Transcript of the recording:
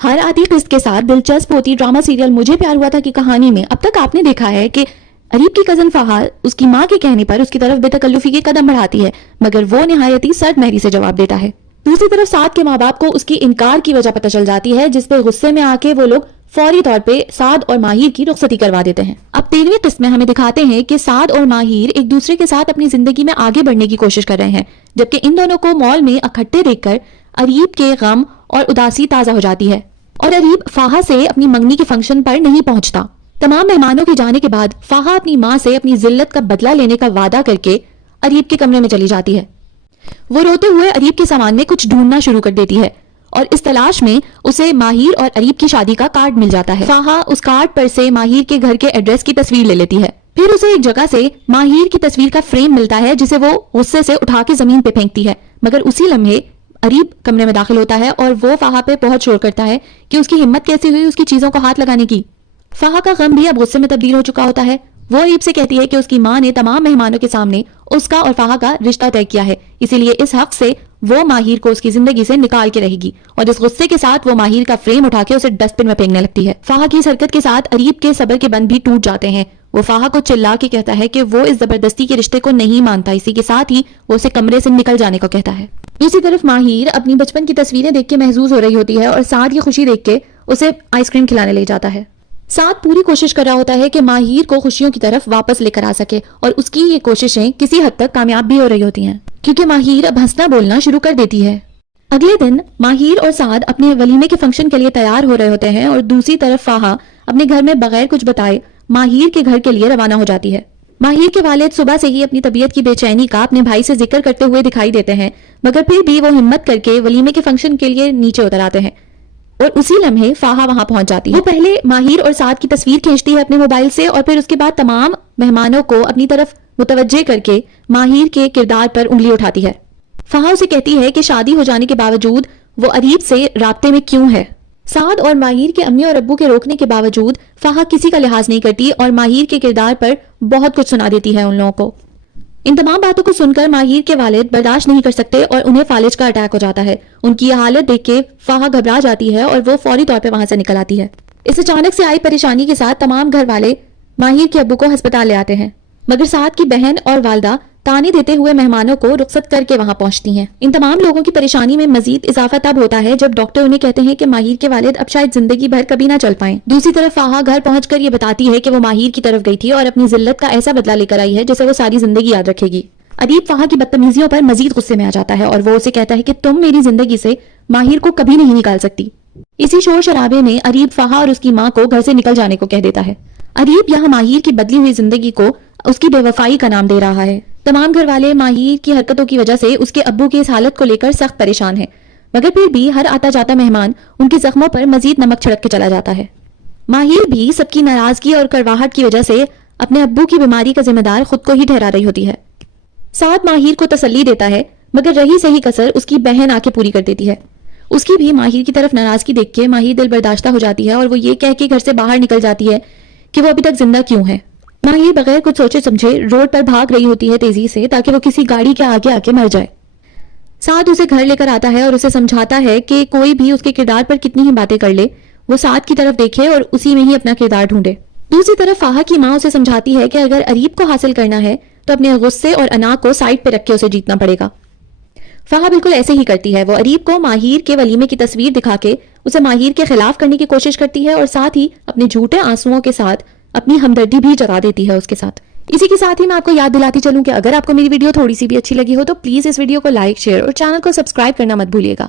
ہر آتی قسط کے ساتھ دلچسپ ہوتی ڈرامہ سیریل مجھے پیار ہوا تھا کی کہانی میں اب تک آپ نے دیکھا ہے کہ اریب کی کزن فہا اس کی ماں کے کہنے پر اس کی طرف بے تکلفی کے قدم بڑھاتی ہے، مگر وہ نہایت سرد مہری سے جواب دیتا ہے۔ دوسری طرف سعد کے ماں باپ کو اس کی انکار کی وجہ پتہ چل جاتی ہے، جس پہ غصے میں آ کے وہ لوگ فوری طور پہ سعد اور ماہر کی رخصتی کروا دیتے ہیں۔ اب 13ویں قسط میں ہمیں دکھاتے ہیں کہ سعد اور ماہر ایک دوسرے کے ساتھ اپنی زندگی میں آگے بڑھنے کی کوشش کر رہے ہیں، جبکہ ان دونوں کو مال میں اکٹھے دیکھ کر اریب کے غم اور اداسی تازہ ہو جاتی ہے، اور اریب فہا سے اپنی منگنی کے فنکشن پر نہیں پہنچتا۔ تمام مہمانوں کے جانے کے بعد فہا اپنی ماں سے اپنی ذلت کا بدلہ لینے کا وعدہ کر کے اریب کے کمرے میں چلی جاتی ہے۔ وہ روتے ہوئے اریب کے سامان میں کچھ ڈھونڈنا شروع کر دیتی ہے، اور اس تلاش میں اسے ماہر اور اریب کی شادی کا کارڈ مل جاتا ہے۔ فہا اس کارڈ پر سے ماہر کے گھر کے ایڈریس کی تصویر لے لیتی ہے، پھر اسے ایک جگہ سے ماہر کی تصویر کا فریم ملتا ہے جسے وہ غصے سے اٹھا کے زمین پہ پھینکتی ہے، مگر اسی لمحے اریب کمرے میں داخل ہوتا ہے اور وہ فہا پہ بہت شور کرتا ہے کہ اس کی ہمت کیسے ہوئی اس کی چیزوں کو ہاتھ لگانے کی۔ فہا کا غم بھی اب غصے میں تبدیل ہو چکا ہوتا ہے۔ وہ اریب سے کہتی ہے کہ اس کی ماں نے تمام مہمانوں کے سامنے اس کا اور فہا کا رشتہ طے کیا ہے، اسی لیے اس حق سے وہ ماہر کو اس کی زندگی سے نکال کے رہے گی، اور اس غصے کے ساتھ وہ ماہر کا فریم اٹھا کے اسے ڈسٹ بن میں پھینکنے لگتی ہے۔ فہا کی اس حرکت کے ساتھ اریب کے صبر کے بند بھی ٹوٹ جاتے ہیں۔ وہ فہا کو چلا کے کہتا ہے کہ وہ اس زبردستی کے رشتے کو نہیں مانتا، اسی کے ساتھ ہی وہ اسے کمرے سے نکل جانے کو کہتا ہے۔ دوسری طرف ماہر اپنی بچپن کی تصویریں دیکھ کے محظوظ ہو رہی ہوتی ہے، اور سعد کی خوشی دیکھ کے اسے آئس کریم کھلانے لے جاتا ہے۔ سعد پوری کوشش کر رہا ہوتا ہے کہ ماہر کو خوشیوں کی طرف واپس لے کر آ سکے، اور اس کی یہ کوششیں کسی حد تک کامیاب بھی ہو رہی ہوتی ہیں، کیونکہ ماہر اب ہنسنا بولنا شروع کر دیتی ہے۔ اگلے دن ماہر اور سعد اپنے ولیمے کے فنکشن کے لیے تیار ہو رہے ہوتے ہیں، اور دوسری طرف فہا اپنے گھر میں بغیر کچھ بتائے ماہر کے گھر کے لیے روانہ ہو جاتی ہے۔ ماہر کے والد صبح سے ہی اپنی طبیعت کی بے چینی کا اپنے بھائی سے ذکر کرتے ہوئے دکھائی دیتے ہیں، مگر پھر بھی وہ ہمت کر کے ولیمے کے فنکشن کے لیے نیچے اتر آتے ہیں، اور اسی لمحے فہا وہاں پہنچ جاتی ہے۔ وہ پہلے ماہر اور سعد کی تصویر کھینچتی ہے اپنے موبائل سے، اور پھر اس کے بعد تمام مہمانوں کو اپنی طرف متوجہ کر کے ماہر کے کردار پر انگلی اٹھاتی ہے۔ فہا اسے کہتی ہے کہ شادی ہو جانے کے باوجود وہ اریب سے رابطے میں کیوں ہے۔ سعد اور ماہر کے امی اور ابو کے روکنے کے باوجود فہا کسی کا لحاظ نہیں کرتی اور ماہر کے کردار پر بہت کچھ سنا دیتی ہے ان لوگوں کو۔ ان تمام باتوں کو سن کر ماہر کے والد برداشت نہیں کر سکتے اور انہیں فالج کا اٹیک ہو جاتا ہے۔ ان کی یہ حالت دیکھ کے فہا گھبرا جاتی ہے اور وہ فوری طور پہ وہاں سے نکل آتی ہے۔ اس اچانک سے آئی پریشانی کے ساتھ تمام گھر والے ماہر کے ابو کو ہسپتال لے آتے ہیں، مگر سعد کی بہن اور والدہ تانے دیتے ہوئے مہمانوں کو رخصت کر کے وہاں پہنچتی ہیں۔ ان تمام لوگوں کی پریشانی میں مزید اضافہ تب ہوتا ہے جب ڈاکٹر انہیں کہتے ہیں کہ ماہر کے والد اب شاید زندگی بھر کبھی نہ چل پائیں۔ دوسری طرف فہا گھر پہنچ کر یہ بتاتی ہے کہ وہ ماہر کی طرف گئی تھی اور اپنی ذلت کا ایسا بدلہ لے کر آئی ہے جسے وہ ساری زندگی یاد رکھے گی۔ اریب فہا کی بدتمیزیوں پر مزید غصے میں آ جاتا ہے اور وہ اسے کہتا ہے کہ تم میری زندگی سے ماہر کو کبھی نہیں نکال سکتی۔ اسی شور شرابے میں اریب فہا اور اس کی ماں کو گھر سے نکل جانے کو کہہ دیتا ہے۔ اریب یہاں ماہر کی بدلی ہوئی زندگی کو اس کی بے وفائی کا نام دے رہا ہے۔ تمام گھر والے ماہر کی حرکتوں کی وجہ سے اس کے ابو کی اس حالت کو لے کر سخت پریشان ہیں، مگر پھر بھی ہر آتا جاتا مہمان ان کے زخموں پر مزید نمک چھڑک کے چلا جاتا ہے۔ ماہر بھی سب کی ناراضگی اور کڑواہٹ کی وجہ سے اپنے ابو کی بیماری کا ذمہ دار خود کو ہی ٹھہرا رہی ہوتی ہے۔ سعد ماہر کو تسلی دیتا ہے، مگر رہی صحیح کسر اس کی بہن آ کے پوری کر دیتی ہے۔ اس کی بھی ماہر کی طرف ناراضگی دیکھ کے ماہر دل برداشتہ ہو جاتی ہے اور وہ یہ کہہ کے گھر سے باہر نکل جاتی ہے کہ وہ ابھی تک زندہ کیوں ہے۔ ماہر بغیر کچھ سوچے سمجھے روڈ پر بھاگ رہی ہوتی ہے تیزی سے تاکہ وہ کسی گاڑی کے آگے آ کے مر جائے۔ سعد اسے گھر لے کر آتا ہے اور اسے سمجھاتا ہے کہ کوئی بھی اس کے کردار پر کتنی ہی باتیں کر لے، وہ سعد کی طرف دیکھے اور اسی میں ہی اپنا کردار ڈھونڈے۔ دوسری طرف فہا کی ماں اسے سمجھاتی ہے کہ اگر اریب کو حاصل کرنا ہے تو اپنے غصے اور انا کو سائڈ پہ رکھ کے اسے جیتنا پڑے گا۔ فہا بالکل ایسے ہی کرتی ہے۔ وہ اریب کو ماہر کے ولیمے کی تصویر دکھا کے اسے ماہر کے خلاف کرنے کی کوشش کرتی ہے اور ساتھ ہی اپنے جھوٹے آنسوؤں کے ساتھ اپنی ہمدردی بھی جتا دیتی ہے اس کے ساتھ۔ اسی کے ساتھ ہی میں آپ کو یاد دلاتی چلوں کہ اگر آپ کو میری ویڈیو تھوڑی سی بھی اچھی لگی ہو تو پلیز اس ویڈیو کو لائک، شیئر اور چینل کو سبسکرائب کرنا مت بھولیے گا۔